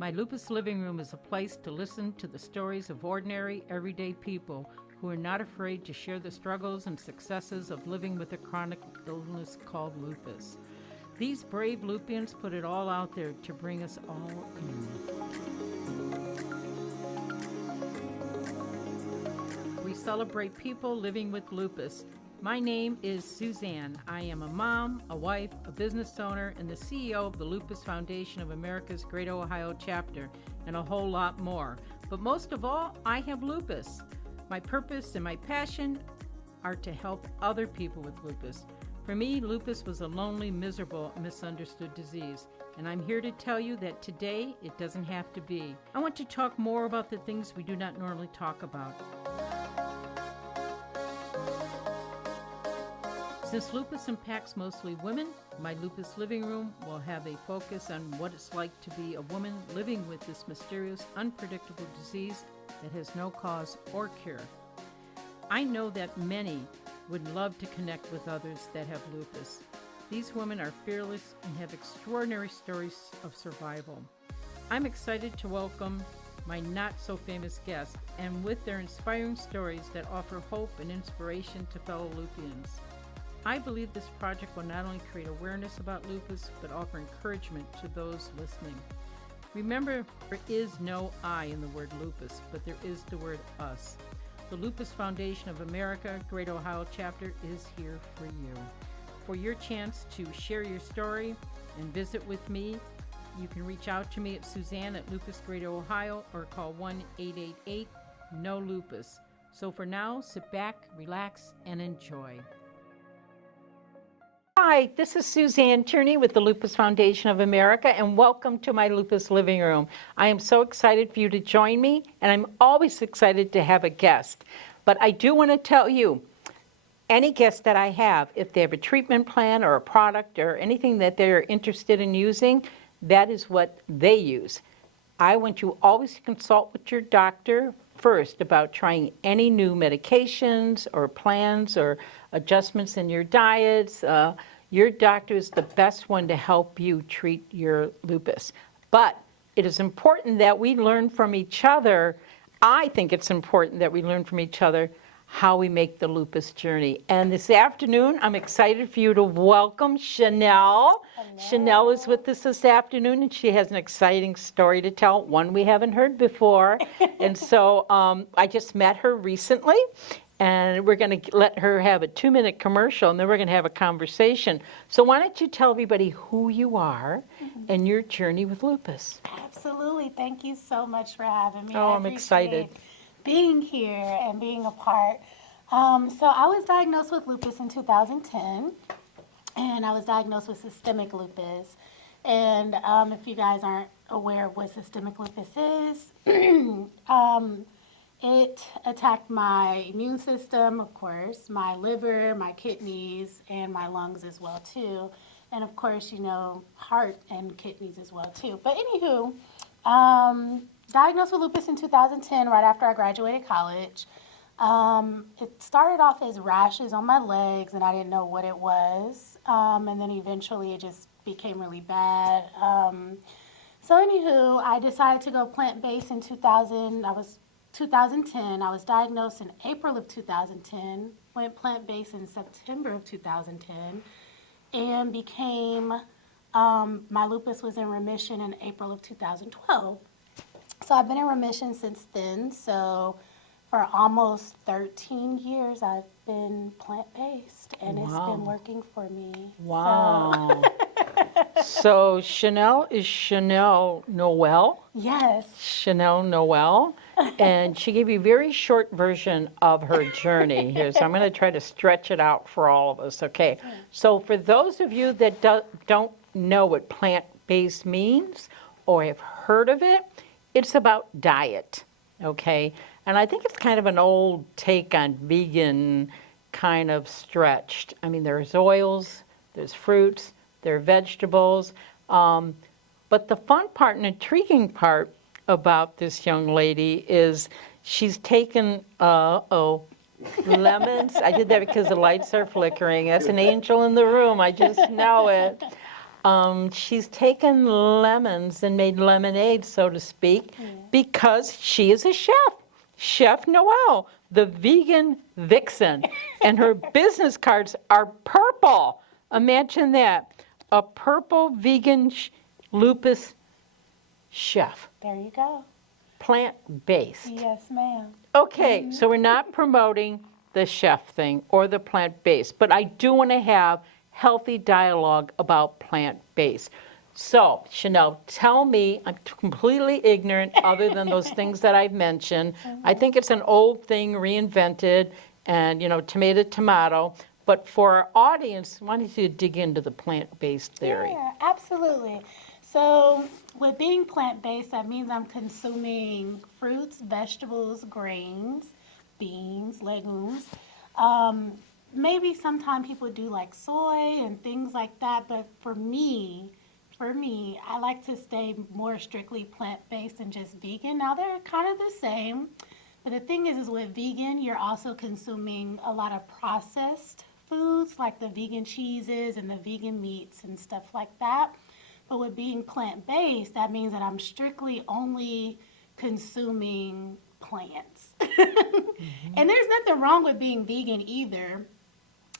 My Lupus Living Room is a place to listen to the stories of ordinary, everyday people who are not afraid to share the struggles and successes of living with a chronic illness called lupus. These brave Lupians put it all out there to bring us all in. We celebrate people living with lupus. My name is Suzanne. I am a mom, a wife, a business owner, and the CEO of the Lupus Foundation of America's Great Ohio chapter, and a whole lot more. But most of all, I have lupus. My purpose and my passion are to help other people with lupus. For me, lupus was a lonely, miserable, misunderstood disease, and I'm here to tell you that today it doesn't have to be. I want to talk more about the things we do not normally talk about. Since lupus impacts mostly women, My Lupus Living Room will have a focus on what it's like to be a woman living with this mysterious, unpredictable disease that has no cause or cure. I know that many would love to connect with others that have lupus. These women are fearless and have extraordinary stories of survival. I'm excited to welcome my not-so-famous guests, and with their inspiring stories that offer hope and inspiration to fellow Lupians. I believe this project will not only create awareness about lupus, but offer encouragement to those listening. Remember, there is no I in the word lupus, but there is the word us. The Lupus Foundation of America, Great Ohio chapter is here for you. For your chance to share your story and visit with me, you can reach out to me at Suzanne at Lupus Great Ohio or call 1-888-NO-LUPUS. So for now, sit back, relax, and enjoy. Hi, this is Suzanne Tierney with the Lupus Foundation of America, and welcome to My Lupus Living Room. I am so excited for you to join me, and I'm always excited to have a guest. But I do want to tell you, any guest that I have, if they have a treatment plan or a product or anything that they're interested in using, that is what they use. I want you always to consult with your doctor first about trying any new medications or plans or adjustments in your diets. Your doctor is the best one to help you treat your lupus. But it is important that we learn from each other. I think it's important that we learn from each other how we make the lupus journey. And this afternoon, I'm excited for you to welcome Chanel. Hello. Chanel is with us this afternoon, and she has an exciting story to tell, one we haven't heard before. And so I just met her recently, and we're going to let her have a 2-minute commercial, and then we're going to have a conversation. So why don't you tell everybody who you are and your journey with lupus? Absolutely. Thank you so much for having me. Oh, I'm excited. Being here and being a part. So I was diagnosed with lupus in 2010, and I was diagnosed with systemic lupus. And if you guys aren't aware of what systemic lupus is, it attacked my immune system, of course, my liver, my kidneys, and my lungs as well, too. And, of course, you know, heart and kidneys as well, too. But anywho, diagnosed with lupus in 2010, right after I graduated college. It started off as rashes on my legs, and I didn't know what it was. And then eventually it just became really bad. So anywho, I decided to go plant-based in 2010. I was diagnosed in April of 2010, went plant-based in September of 2010, and became, my lupus was in remission in April of 2012. So I've been in remission since then. So for almost 13 years, I've been plant-based, and It's been working for me. Wow. So Chanel is Chanel Nowel. Yes. Chanel Nowel. And she gave you a very short version of her journey here. So I'm going to try to stretch it out for all of us. Okay. So for those of you that don't know what plant-based means or have heard of it, it's about diet, okay? And I think it's kind of an old take on vegan, kind of stretched. I mean, there's oils, there's fruits, there are vegetables. But the fun part and intriguing part about this young lady is she's taken, lemons. I did that because the lights are flickering. That's an angel in the room. I just know it. She's taken lemons and made lemonade, so to speak, because she is a chef. Chef Noel, the Vegan Vixen. And her business cards are purple. Imagine that. A purple vegan lupus chef. There you go. Plant-based. Yes, ma'am. Okay, so we're not promoting the chef thing or the plant-based, but I do want to have healthy dialogue about plant-based. So, Chanel, tell me, I'm completely ignorant other than those things that I've mentioned. I think it's an old thing reinvented and, tomato. But for our audience, why don't you dig into the plant-based theory? Yeah, absolutely. So with being plant-based, that means I'm consuming fruits, vegetables, grains, beans, legumes. Maybe sometimes people do like soy and things like that, but for me, I like to stay more strictly plant-based and just vegan. Now they're kind of the same, but the thing is with vegan, you're also consuming a lot of processed foods like the vegan cheeses and the vegan meats and stuff like that. But with being plant-based, that means that I'm strictly only consuming plants. And there's nothing wrong with being vegan either.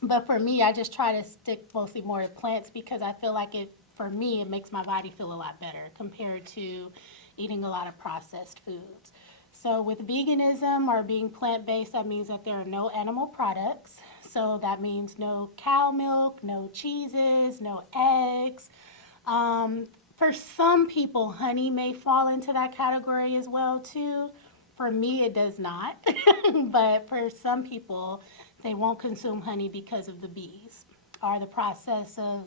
But for me, I just try to stick mostly more to plants because I feel like for me, it makes my body feel a lot better compared to eating a lot of processed foods. So with veganism or being plant-based, that means that there are no animal products. So that means no cow milk, no cheeses, no eggs. For some people, honey may fall into that category as well too. For me, it does not. But for some people, they won't consume honey because of the bees or the process of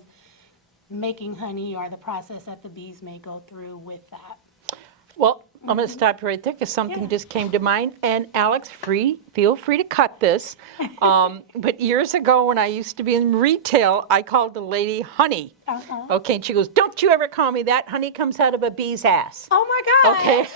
making honey or the process that the bees may go through with that. Well, I'm going to stop you right there because something just came to mind. And Alex, feel free to cut this. But years ago when I used to be in retail, I called the lady honey. Okay, and she goes, "Don't you ever call me that. Honey comes out of a bee's ass." Oh my God. Okay.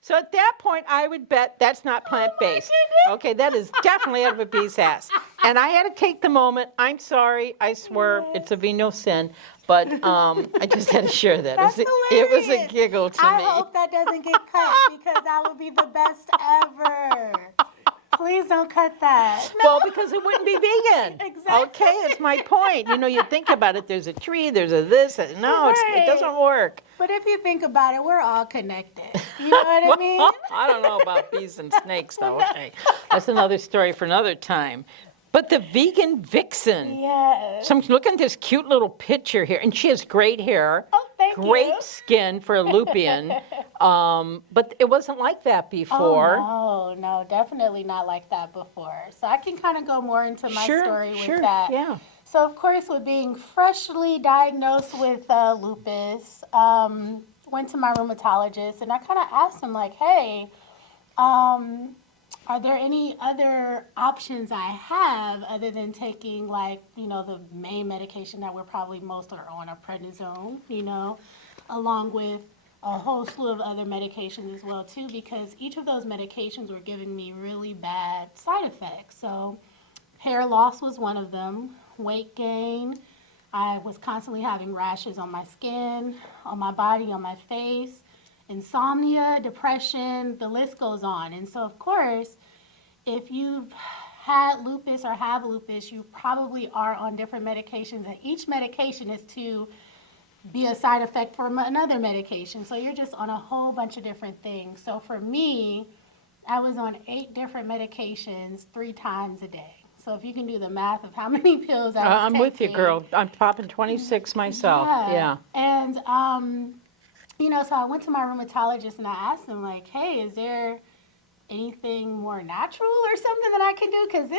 So at that point, I would bet that's not plant-based. Okay, that is definitely out of a bee's ass. And I had to take the moment. I'm sorry. I swear it's a venial sin. But I just had to share that. That's It was a giggle to I me. hope that doesn't get cut because that would be the best ever. Please don't cut that. Well, because it wouldn't be vegan. Exactly. Okay, it's my point. You think about it, there's a tree, there's a this. No, it doesn't work. But if you think about it, we're all connected. You know what I mean? I don't know about bees and snakes, though. Okay, that's another story for another time. But the Vegan Vixen. Yes. So I'm looking at this cute little picture here, and she has great hair. Oh, thank you. Great skin for a Lupian. But it wasn't like that before. Oh, no, definitely not like that before. So I can kind of go more into my story with that. Yeah. So, of course, with being freshly diagnosed with lupus, went to my rheumatologist, and I kind of asked him, like, hey, are there any other options I have other than taking, like, the main medication that we're probably most are on, a prednisone, along with a whole slew of other medications as well, too, because each of those medications were giving me really bad side effects. So hair loss was one of them, weight gain. I was constantly having rashes on my skin, on my body, on my face. Insomnia, depression, the list goes on. And so, of course, if you've had lupus or have lupus, you probably are on different medications, and each medication is to be a side effect from another medication. So you're just on a whole bunch of different things. So for me, I was on 8 different medications 3 times a day. So if you can do the math of how many pills I was I'm taking. with you, girl. I'm popping 26 myself. Yeah. And, so I went to my rheumatologist and I asked him, like, hey, is there anything more natural or something that I can do? Because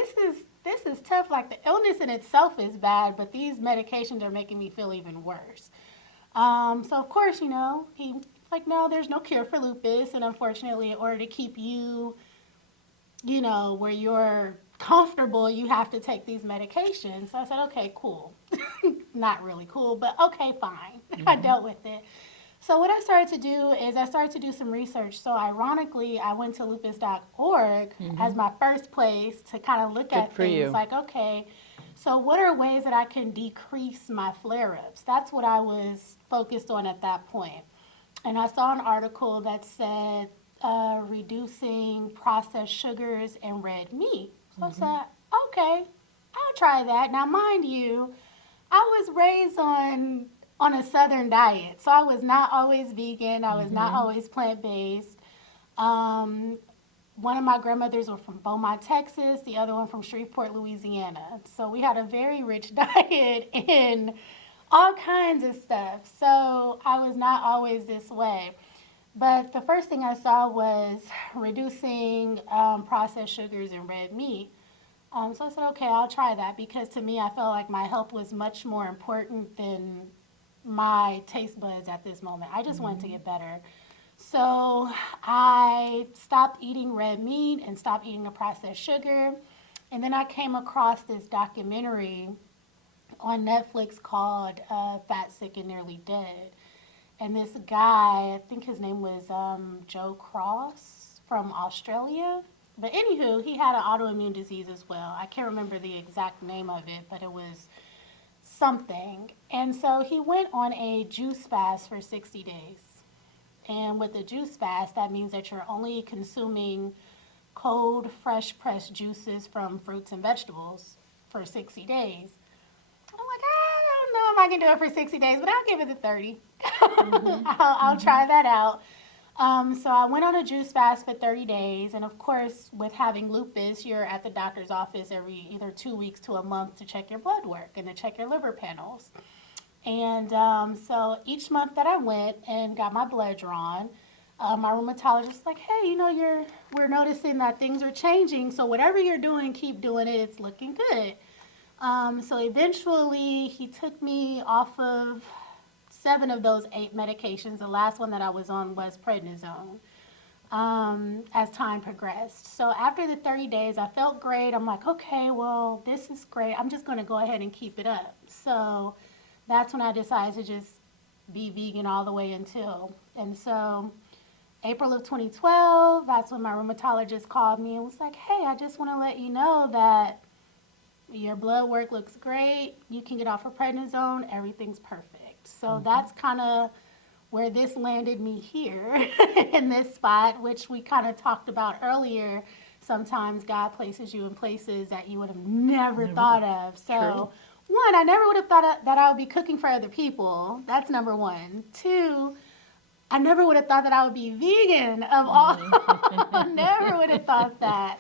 this is tough. Like, the illness in itself is bad, but these medications are making me feel even worse. So, of course, he's like, no, there's no cure for lupus. And unfortunately, in order to keep you, where you're comfortable, you have to take these medications. So I said, okay, cool. Not really cool, but okay, fine. I dealt with it. So what I started to do is I started to do some research. So ironically, I went to lupus.org as my first place to kind of look at things. Like, okay, So what are ways that I can decrease my flare-ups? That's what I was focused on at that point. And I saw an article that said reducing processed sugars and red meat. So I said, okay, I'll try that. Now, mind you, I was raised on a Southern diet, so I was not always vegan. I was not always plant-based. One of my grandmothers were from Beaumont, Texas. The other one from Shreveport, Louisiana. So we had a very rich diet in all kinds of stuff. So I was not always this way. But the first thing I saw was reducing processed sugars and red meat. So I said, okay, I'll try that, because to me, I felt like my health was much more important than my taste buds at this moment. I just wanted to get better. So I stopped eating red meat and stopped eating the processed sugar. And then I came across this documentary on Netflix called Fat, Sick, and Nearly Dead. And this guy, I think his name was Joe Cross from Australia. But anywho, he had an autoimmune disease as well. I can't remember the exact name of it, but it was something. And so he went on a juice fast for 60 days. And with the juice fast, that means that you're only consuming cold, fresh pressed juices from fruits and vegetables for 60 days. I'm like, I don't know if I can do it for 60 days, but I'll give it to 30. I'll try that out. So I went on a juice fast for 30 days. And of course, with having lupus, you're at the doctor's office every either 2 weeks to a month to check your blood work and to check your liver panels. And so each month that I went and got my blood drawn, my rheumatologist was like, hey, we're noticing that things are changing. So whatever you're doing, keep doing it. It's looking good. So eventually he took me off of 7 of those 8 medications. The last one that I was on was prednisone as time progressed. So after the 30 days, I felt great. I'm like, okay, well, this is great. I'm just going to go ahead and keep it up. So that's when I decided to just be vegan all the way until. And so April of 2012, that's when my rheumatologist called me and was like, hey, I just want to let you know that your blood work looks great. You can get off of prednisone. Everything's perfect. So that's kind of where this landed me here in this spot, which we kind of talked about earlier. Sometimes God places you in places that you would have never thought of. So one, I never would have thought that I would be cooking for other people. That's number one. 2, I never would have thought that I would be vegan of all. Never would have thought that.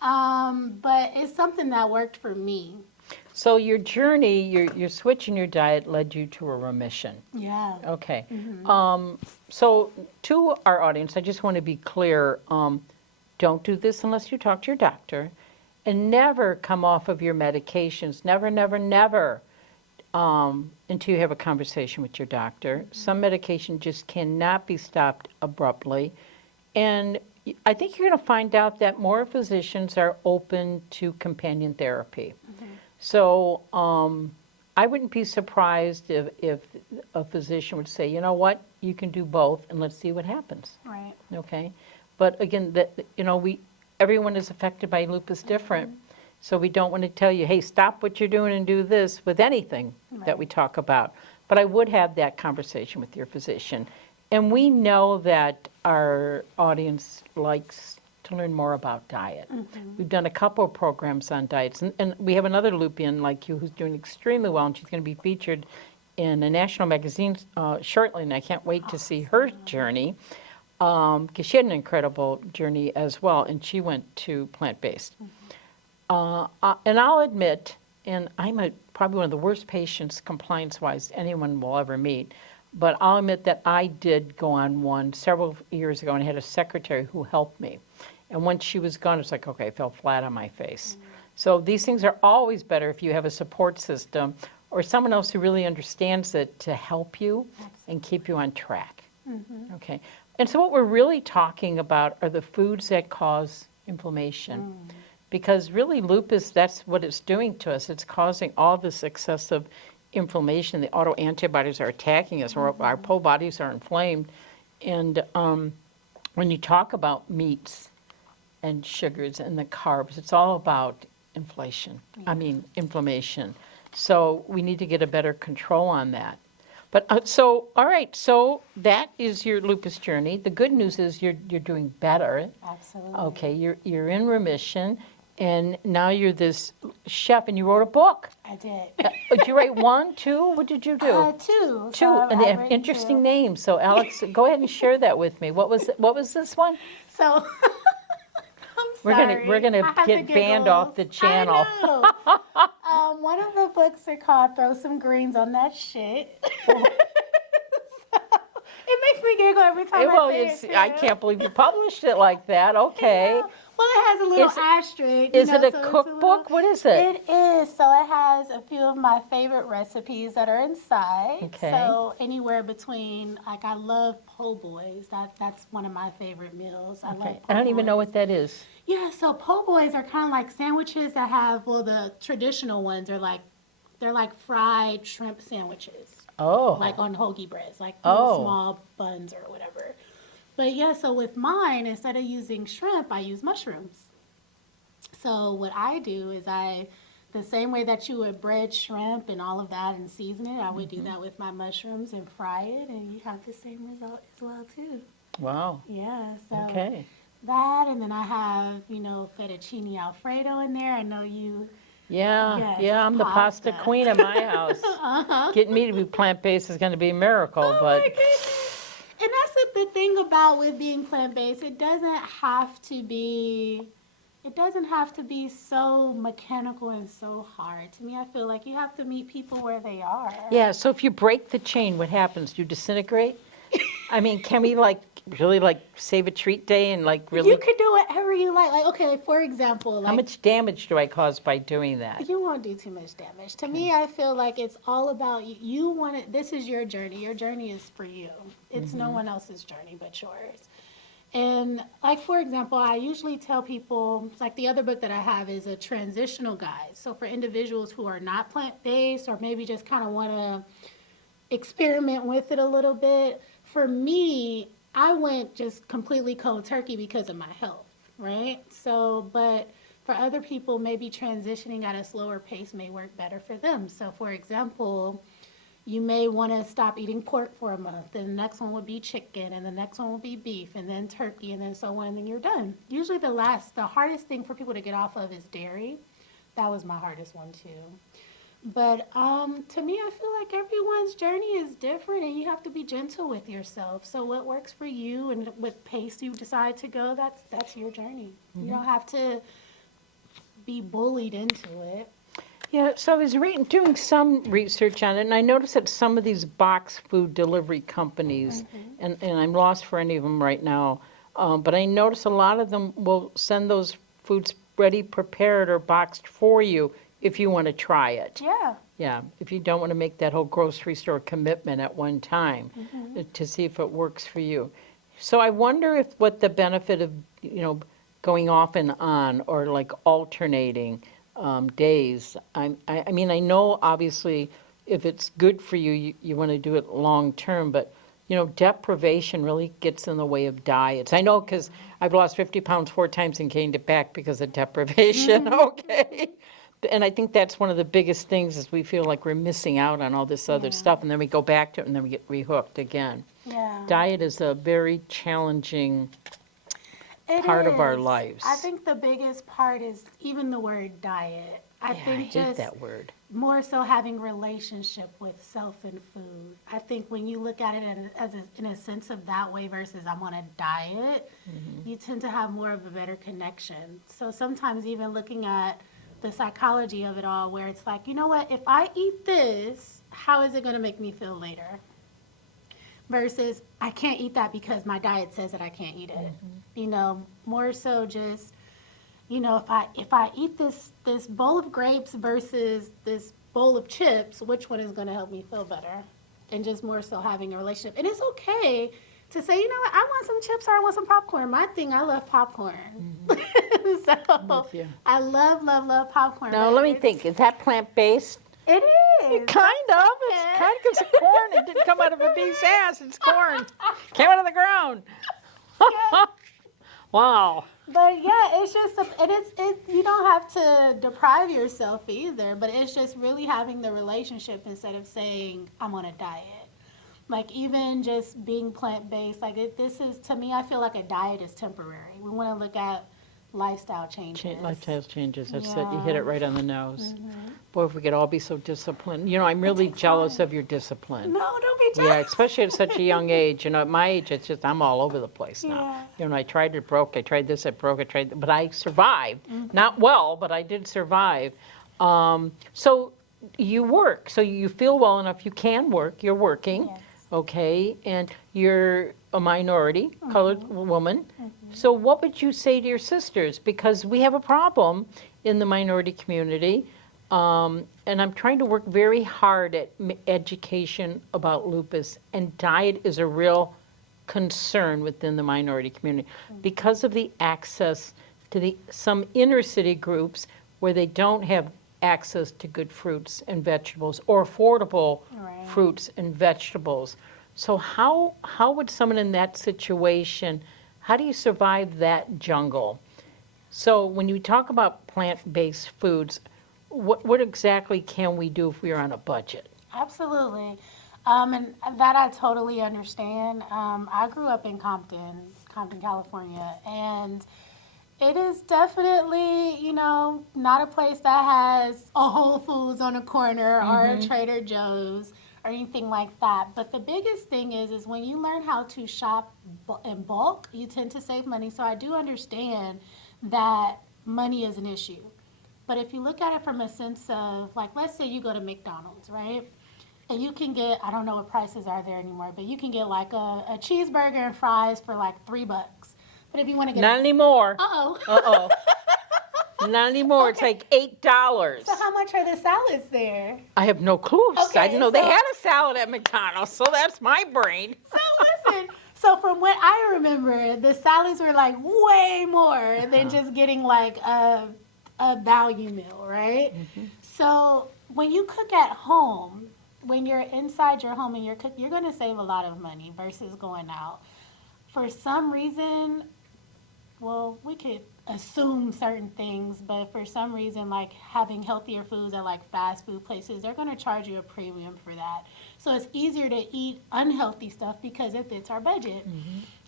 But it's something that worked for me. So your journey, your switch in your diet led you to a remission. Yeah. Okay. So to our audience, I just want to be clear, don't do this unless you talk to your doctor. And never come off of your medications. Never, never, never until you have a conversation with your doctor. Some medication just cannot be stopped abruptly. And I think you're going to find out that more physicians are open to companion therapy. So I wouldn't be surprised if a physician would say, you know what, you can do both and let's see what happens. Right. Okay? But again, everyone is affected by lupus different. So we don't want to tell you, hey, stop what you're doing and do this with anything that we talk about. But I would have that conversation with your physician. And we know that our audience likes to learn more about diet. We've done a couple of programs on diets. And we have another Lupian like you who's doing extremely well, and she's going to be featured in a national magazine shortly, and I can't wait to see her journey. Because she had an incredible journey as well, and she went to plant-based. And I'll admit, and I'm probably one of the worst patients compliance-wise anyone will ever meet, but I'll admit that I did go on one several years ago and I had a secretary who helped me. And once she was gone, it's like, okay, I fell flat on my face. So these things are always better if you have a support system or someone else who really understands it to help you and keep you on track. Okay. And so what we're really talking about are the foods that cause inflammation. Because really lupus, that's what it's doing to us. It's causing all this excessive inflammation. The autoantibodies are attacking us, or our whole bodies are inflamed. And when you talk about meats and sugars and the carbs, it's all about inflammation. So we need to get a better control on that. But so, all right, so that is your lupus journey. The good news is you're doing better. Absolutely. Okay, you're in remission, and now you're this chef, and you wrote a book. I did. Did you write one, two? What did you do? Two. Two, So and they I've have written interesting two. names. So Alex, go ahead and share that with me. What was this one? So We're gonna get banned off the channel. I know. One of the books are called "Throw Some Greens on That Shit." It makes me giggle every time I say it. Too. I can't believe you published it like that. Okay. Well, it has a little asterisk. Is it a so cookbook? What is it? It is. So it has a few of my favorite recipes that are inside. Okay. So anywhere between, like, I love po' boys. That's one of my favorite meals. I love po' I don't even know boys. what that is. Yeah, so po' boys are kind of like sandwiches that have, well, the traditional ones are like, they're like fried shrimp sandwiches. Oh. Like on hoagie breads, like Oh. little small buns or whatever. But yeah, so with mine, instead of using shrimp, I use mushrooms. So what I do is the same way that you would bread shrimp and all of that and season it, I would do that with my mushrooms and fry it, and you have the same result as well too. Wow. Yeah, so Okay. that, and then I have, fettuccine Alfredo in there. I know you. Yeah, Yes, yeah, I'm the pasta pasta. queen at my house. Getting me to be plant-based is going to be a miracle, Oh but my goodness. And that's the thing about with being plant-based. It doesn't have to be so mechanical and so hard. To me, I feel like you have to meet people where they are. yeah, so if you break the chain, what happens? Do you disintegrate? I mean, can we really save a treat day and really? You can do whatever you like. Like, okay, for example, How much damage do I cause by doing that? you won't do too much damage. To me, I feel like it's all about you. You want it. This is your journey. Your journey is for you. It's no one else's journey but yours. And for example, I usually tell people, like the other book that I have is a transitional guide. So for individuals who are not plant-based or maybe just kind of want to experiment with it a little bit. For me, I went just completely cold turkey because of my health, right? So, but for other people, maybe transitioning at a slower pace may work better for them. So for example, you may want to stop eating pork for a month, then the next one would be chicken, and the next one will be beef, and then turkey, and then so on, and then you're done. Usually the hardest thing for people to get off of is dairy. That was my hardest one too. But to me, I feel like everyone's journey is different, and you have to be gentle with yourself. So what works for you and what pace you decide to go, that's your journey. You don't have to be bullied into it. Yeah, so I was doing some research on it, and I noticed that some of these box food delivery companies, and I'm lost for any of them right now, but I noticed a lot of them will send those foods ready, prepared, or boxed for you if you want to try it. Yeah. Yeah, if you don't want to make that whole grocery store commitment at one time to see if it works for you. So I wonder what the benefit of, going off and on or alternating days. I mean, I know obviously if it's good for you, you want to do it long term, but deprivation really gets in the way of diets. I know because I've lost 50 pounds 4 times and gained it back because of deprivation, okay? And I think that's one of the biggest things is we feel like we're missing out on all this other stuff, and then we go back to it, and then we get rehooked again. Yeah. Diet is a very challenging part of our lives. I think the biggest part is even the word diet. I Yeah, think I hate just that word. more so having relationship with self and food. I think when you look at it in a sense of that way versus I'm on a diet, you tend to have more of a better connection. So sometimes even looking at the psychology of it all, where it's like, you know what, if I eat this, how is it going to make me feel later? Versus I can't eat that because my diet says that I can't eat it. More so just, if I eat this bowl of grapes versus this bowl of chips, which one is going to help me feel better? And just more so having a relationship. And it's okay to say, you know what, I want some chips or I want some popcorn. My thing, I love popcorn. So you. I love, love, love popcorn. Now, but let me think. Is that plant-based? It is. Kind of. It's kind of it's corn. It didn't come out of a bee's ass. It's corn. Came out of the ground. Wow. But yeah, it's just, you don't have to deprive yourself either, but it's just really having the relationship instead of saying, I'm on a diet. Like even just being plant-based, like this is, to me, I feel like a diet is temporary. We want to look at lifestyle changes. Lifestyle changes. That's it. You Yeah. hit it right on the nose. Boy, if we could all be so disciplined. You know, I'm really takes jealous time. of your discipline. No, don't be Yeah, jealous. especially at such a young age. You know, at my age, it's just, I'm all over the place now. Yeah. You know, I tried, it broke. I tried this, it broke. I tried, but I survived. Not well, but I did survive. So you work. So you feel well enough. You can work. You're working. Yes. Okay, and you're a minority, colored woman. So what would you say to your sisters? Because we have a problem in the minority community, and I'm trying to work very hard at education about lupus, and diet is a real concern within the minority community because of the access to some inner city groups where they don't have access to good fruits and vegetables or affordable Right. fruits and vegetables. So how would someone in that situation, how do you survive that jungle? So when you talk about plant-based foods, what exactly can we do if we are on a budget? Absolutely. And that I totally understand. I grew up in Compton, California, and it is definitely, not a place that has a Whole Foods on a corner or a Trader Joe's or anything like that. But the biggest thing is when you learn how to shop in bulk, you tend to save money. So I do understand that money is an issue. But if you look at it from a sense of, like, let's say you go to McDonald's, right? And you can get, I don't know what prices are there anymore, but you can get like a cheeseburger and fries for like $3. But if you want to get Not anymore. Uh-oh. Uh-oh. Not anymore. It's like $8. So how much are the salads there? I have no clue. I Okay, didn't know they so- had a salad at McDonald's, so that's my brain. So listen, so from what I remember, the salads were like way more than just getting like a value meal, right? So when you cook at home, when you're inside your home and you're cooking, you're going to save a lot of money versus going out. For some reason, well, we could assume certain things, but for some reason, like having healthier foods at like fast food places, they're going to charge you a premium for that. So it's easier to eat unhealthy stuff because it fits our budget.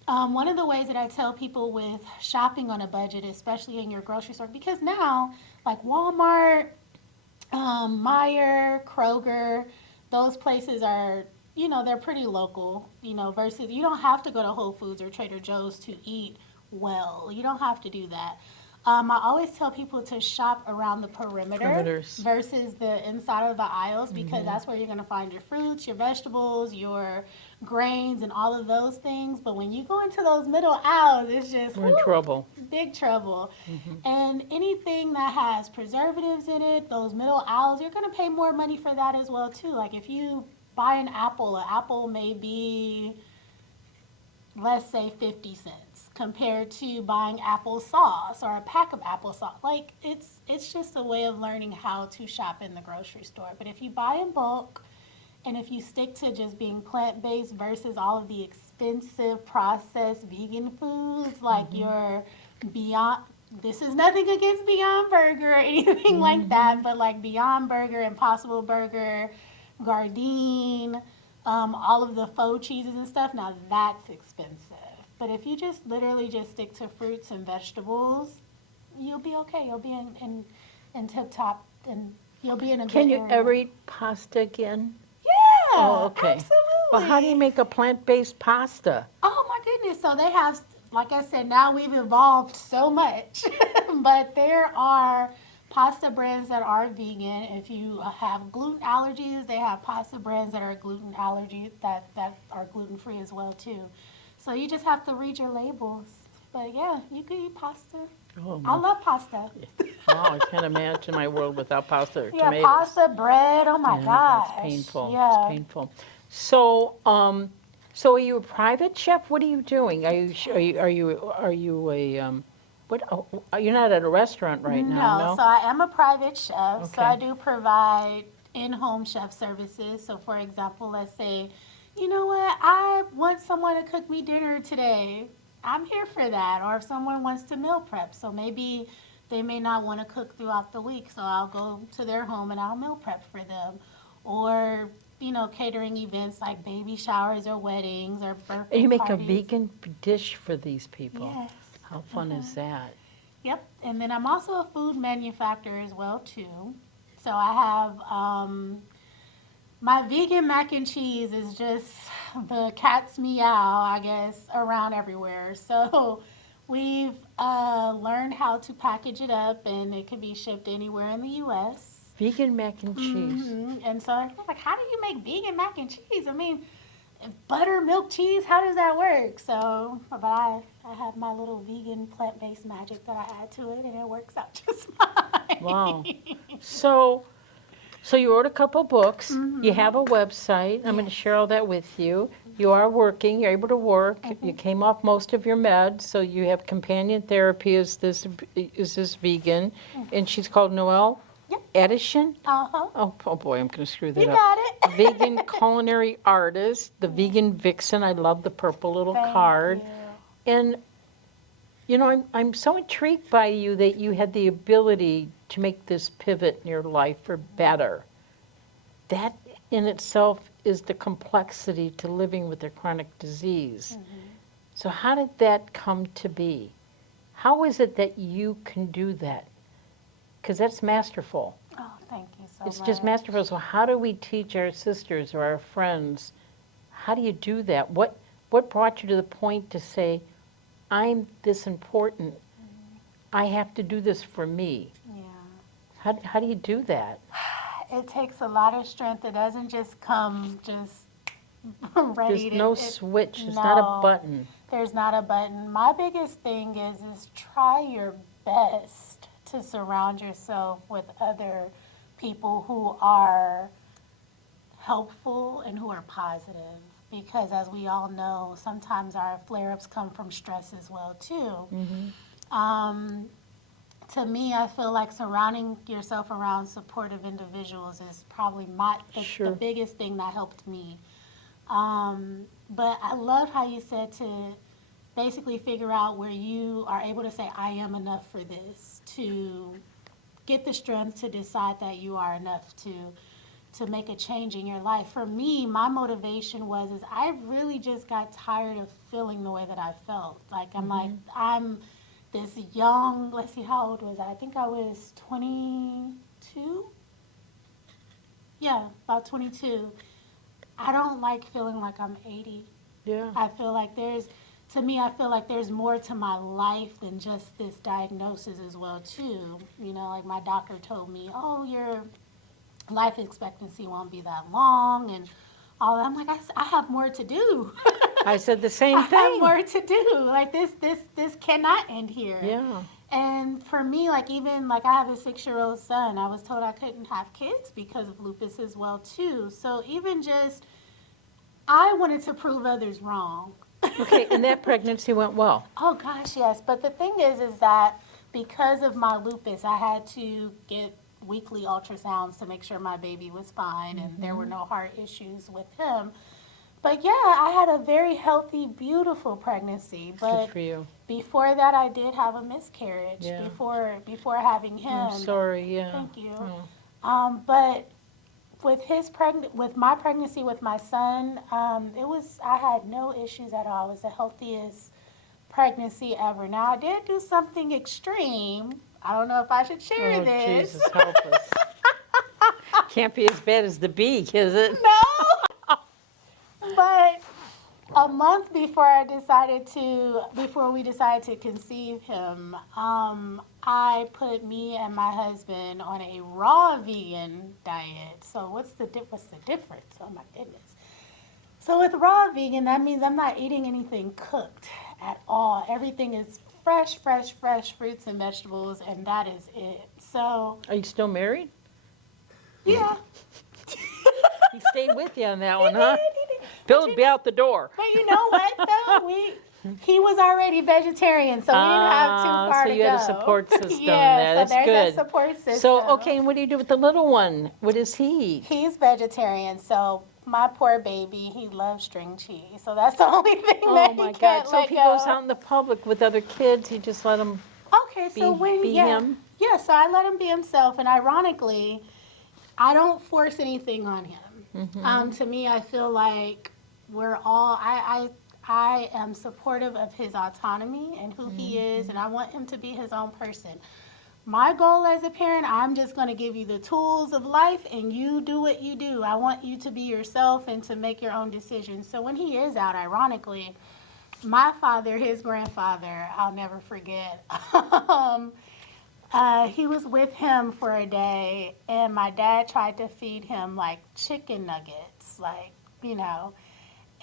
One of the ways that I tell people with shopping on a budget, especially in your grocery store, because now, like Walmart, Meijer, Kroger, those places are, they're pretty local, versus you don't have to go to Whole Foods or Trader Joe's to eat well. You don't have to do that. I always tell people to shop around the Perimeters. versus the inside of the aisles because that's where you're going to find your fruits, your vegetables, your grains, and all of those things. But when you go into those middle aisles, it's just We're in trouble. big trouble. And anything that has preservatives in it, those middle aisles, you're going to pay more money for that as well too. Like if you buy an apple may be, let's say, 50 cents compared to buying applesauce or a pack of applesauce. Like it's just a way of learning how to shop in the grocery store. But if you buy in bulk and if you stick to just being plant-based versus all of the expensive processed vegan foods like your Beyond, this is nothing against Beyond Burger or anything like that, but like Beyond Burger, Impossible Burger, Gardein, all of the faux cheeses and stuff, now that's expensive. But if you just literally just stick to fruits and vegetables, you'll be okay. You'll be in tip top, and you'll be in a good Can you area. ever eat pasta again? Yeah, Oh, okay. absolutely. Well, how do you make a plant-based pasta? Oh my goodness! So they have, like I said, now we've evolved so much, but there are pasta brands that are vegan. If you have gluten allergies, they have pasta brands that are gluten allergy that are gluten free as well too. So you just have to read your labels. But yeah, you can eat pasta. Oh, I love pasta. I can't imagine my world without pasta or Yeah, tomatoes. pasta, bread. Oh my Yeah, gosh. that's painful. Yeah. It's painful. So, so are you a private chef? What are you doing? Are you a what? Oh, you're not at a restaurant right now, no? So I am a private chef. So Okay. I do provide in-home chef services. So for example, let's say, you know what, I want someone to cook me dinner today. I'm here for that. Or if someone wants to meal prep, so maybe they may not want to cook throughout the week, so I'll go to their home and I'll meal prep for them. Or, catering events like baby showers or weddings or birthday And you make parties. a vegan dish for these people. Yes. How fun is that? Yep, and then I'm also a food manufacturer as well too. So I have my vegan mac and cheese is just the cat's meow, I guess, around everywhere. So we've learned how to package it up, and it can be shipped anywhere in the U.S. Vegan mac and cheese. And so I was like, how do you make vegan mac and cheese? I mean, butter, milk, cheese, how does that work? So, but I have my little vegan plant-based magic that I add to it, and it works out just fine. Wow. So you wrote a couple books. You have a website. I'm going to share all that with you. You are working. You're able to work. You came off most of your meds, so you have companion therapy. Is this vegan? And she's called Noel Yep. Edison. Uh-huh. Oh boy, I'm going to screw that You up. got it. Vegan culinary artist, the Vegan Vixen. I love the purple little Thank card. you. And I'm so intrigued by you that you had the ability to make this pivot in your life for better. That in itself is the complexity to living with a chronic disease. So how did that come to be? How is it that you can do that? Because that's masterful. Oh, thank you so It's much. just masterful. So how do we teach our sisters or our friends? How do you do that? What brought you to the point to say, I'm this important. I have to do this for me. Yeah. How do you do that? It takes a lot of strength. It doesn't just come just ready There's to... no switch. There's not no. a button. There's not a button. My biggest thing is try your best to surround yourself with other people who are helpful and who are positive. Because as we all know, sometimes our flare-ups come from stress as well too. To me, I feel like surrounding yourself around supportive individuals is probably Sure. the biggest thing that helped me. But I love how you said to basically figure out where you are able to say, I am enough for this, to get the strength to decide that you are enough to make a change in your life. For me, my motivation is I really just got tired of feeling the way that I felt. Like, I'm this young, let's see, how old was I? I think I was 22. Yeah, about 22. I don't like feeling like I'm 80. Yeah. I feel like there's more to my life than just this diagnosis as well too. Like my doctor told me, oh, your life expectancy won't be that long and all that. I'm like, I have more to do. I said the same I have thing. more to do. Like this cannot end here. Yeah. And for me, like even like I have a 6-year-old son. I was told I couldn't have kids because of lupus as well too. So even just, I wanted to prove others wrong. Okay, and that pregnancy went well. Oh gosh, yes. But the thing is that because of my lupus, I had to get weekly ultrasounds to make sure my baby was fine and there were no heart issues with him. But yeah, I had a very healthy, beautiful pregnancy. But Good for you. before that, I did have a miscarriage. Yeah. Before having him. I'm sorry, yeah. Thank you. Oh. But with my pregnancy with my son, I had no issues at all. It was the healthiest pregnancy ever. Now I did do something extreme. I don't know if I should share Oh, this. Jesus, help us. Can't be as bad as the beak, is it? No. But a month before we decided to conceive him, I put me and my husband on a raw vegan diet. So what's the difference? Oh my goodness. So with raw vegan, that means I'm not eating anything cooked at all. Everything is fresh fruits and vegetables, and that is it. So Are you still married? yeah. He stayed with you on that one, huh? He did. Bill would be out the door. But you know what, though? He was already vegetarian, so we didn't have too far so to you go. had a support system in Yeah, there. That's so there's good. a support system. So, okay, and what do you do with the little one? What does he eat? He's vegetarian, so my poor baby, he loves string cheese. So that's the only thing Oh that my he God. can't So let if he go. goes out in the public with other kids, you just let him Okay, so be yeah. him? Yeah, so I let him be himself. And ironically, I don't force anything on him. To me, I feel like we're all, I am supportive of his autonomy and who he is, and I want him to be his own person. My goal as a parent, I'm just going to give you the tools of life and you do what you do. I want you to be yourself and to make your own decisions. So when he is out, ironically, my father, his grandfather, I'll never forget. He was with him for a day, and my dad tried to feed him like chicken nuggets, like, you know,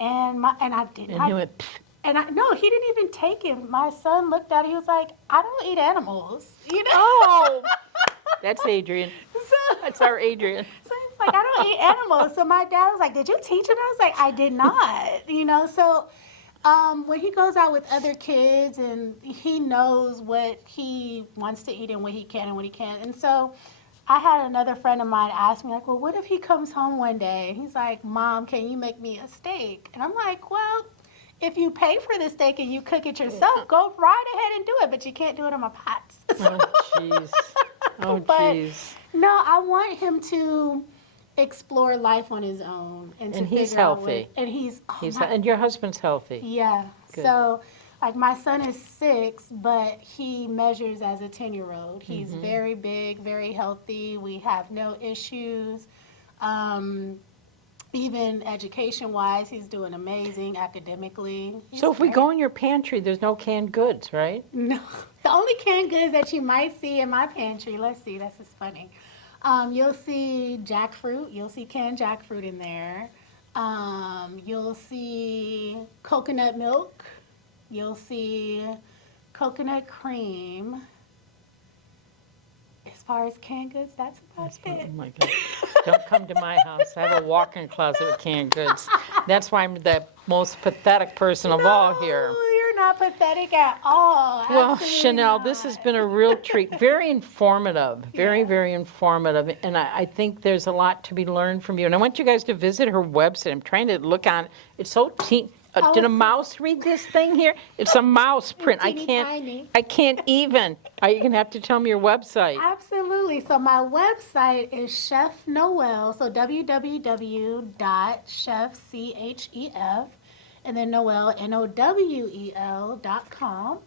and I did And not. he went, "Pfft." And I no, he didn't even take it. My son looked at it. He was like, "I don't eat animals," you know. Oh, that's Adrian. So, That's our Adrian. so he's like, "I don't eat animals." So my dad was like, "Did you teach him?" I was like, "I did not," you know. So when he goes out with other kids and he knows what he wants to eat and what he can and what he can't. And so I had another friend of mine ask me, like, well, what if he comes home one day and he's like, Mom, can you make me a steak? And I'm like, well, if you pay for the steak and you cook it yourself, go right ahead and do it, but you can't do it in my pots. Oh, jeez. Oh, But jeez. no, I want him to explore life on his own and to And he's figure out healthy. and he's And your husband's healthy. yeah. Good. So, like, my son is 6, but he measures as a 10-year-old. He's Mm-hmm. very big, very healthy. We have no issues. Even education-wise, he's doing amazing academically. He's So if we great. go in your pantry, there's no canned goods, right? No, the only canned goods that you might see in my pantry, let's see, this is funny. You'll see jackfruit. You'll see canned jackfruit in there. You'll see coconut milk. You'll see coconut cream. As far as canned goods, that's about Oh it. my God. Don't come to my house. I have a walk-in closet with canned goods. That's why I'm the most pathetic person of all here. No, you're not pathetic at all. Well, Absolutely Chanel, this not. has been a real treat. Very informative. Very, Yeah. very informative. And I think there's a lot to be learned from you. And I want you guys to visit her website. I'm trying to look on. It's so teeny. Did a mouse read this thing here? It's a mouse print. teeny tiny. I can't even. Are you going to have to tell me your website? Absolutely. So my website is Chef Nowel. So www.chef, and then Nowel, Nowel.com.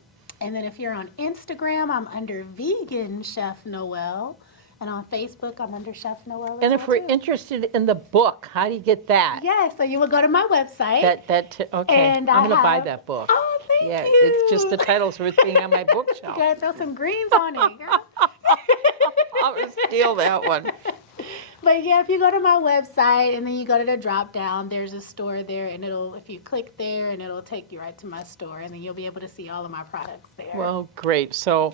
And then if you're on Instagram, I'm under Vegan Chef Nowel. And on Facebook, I'm under Chef Nowel. And if we're interested in the book, how do you get that? Yeah, so you will go to my website. Okay. And I'm going to buy have- that book. Oh, thank Yeah, you. it's just the title's worth being on my You bookshelf. gotta throw some greens on it, girl. I'm going to steal that one. But yeah, if you go to my website and then you go to the drop down, there's a store there, and if you click there, and it'll take you right to my store, and then you'll be able to see all of my products there. Well, great. So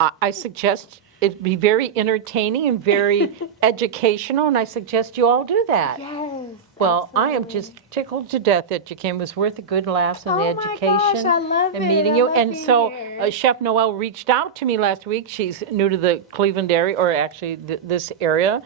I suggest it be very entertaining and very educational, and I suggest you all do that. Yes. Well, I am absolutely. just tickled to death that you came. It was worth the good laughs and the Oh my education. gosh, I love and it. meeting I you. love And being so here. Chef Noel reached out to me last week. She's new to the Cleveland area, or actually this area.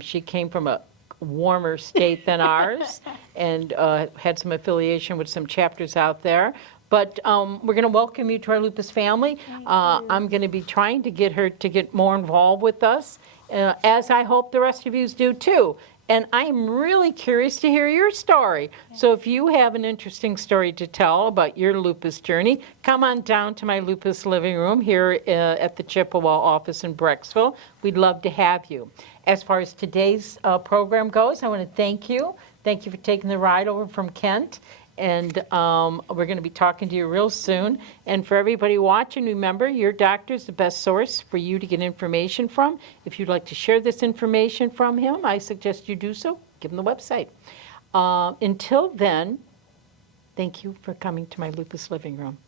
She came from a warmer state than ours and had some affiliation with some chapters out there. But we're going to welcome you to our Lupus family. I'm going to be trying to get her to get more involved with us, as I hope the rest of you do too. And I'm really curious to hear your story. So if you have an interesting story to tell about your lupus journey, come on down to my Lupus Living Room here at the Chippewa office in Brecksville. We'd love to have you. As far as today's program goes, I want to thank you. Thank you for taking the ride over from Kent. And we're going to be talking to you real soon. And for everybody watching, remember, your doctor is the best source for you to get information from. If you'd like to share this information from him, I suggest you do so. Give him the website. Until then, thank you for coming to my Lupus Living Room.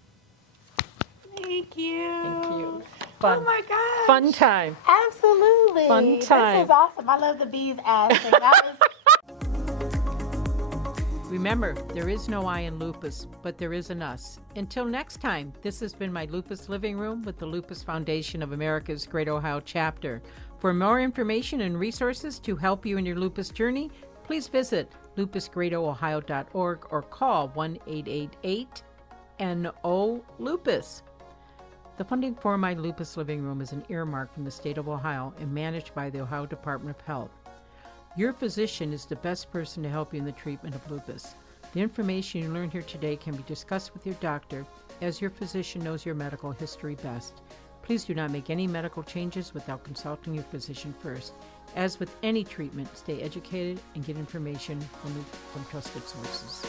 Thank you. Thank you. Fun. Oh my gosh. Fun time. Absolutely. Fun time. This is awesome. I love the bees ass thing. That was Remember, there is no I in lupus, but there is an us. Until next time, this has been my Lupus Living Room with the Lupus Foundation of America's Great Ohio Chapter. For more information and resources to help you in your lupus journey, please visit lupusgreatoohio.org, or call 1-888-NO-LUPUS. The funding for My Lupus Living Room is an earmark from the state of Ohio and managed by the Ohio Department of Health. Your physician is the best person to help you in the treatment of lupus. The information you learn here today can be discussed with your doctor, as your physician knows your medical history best. Please do not make any medical changes without consulting your physician first. As with any treatment, stay educated and get information from trusted sources.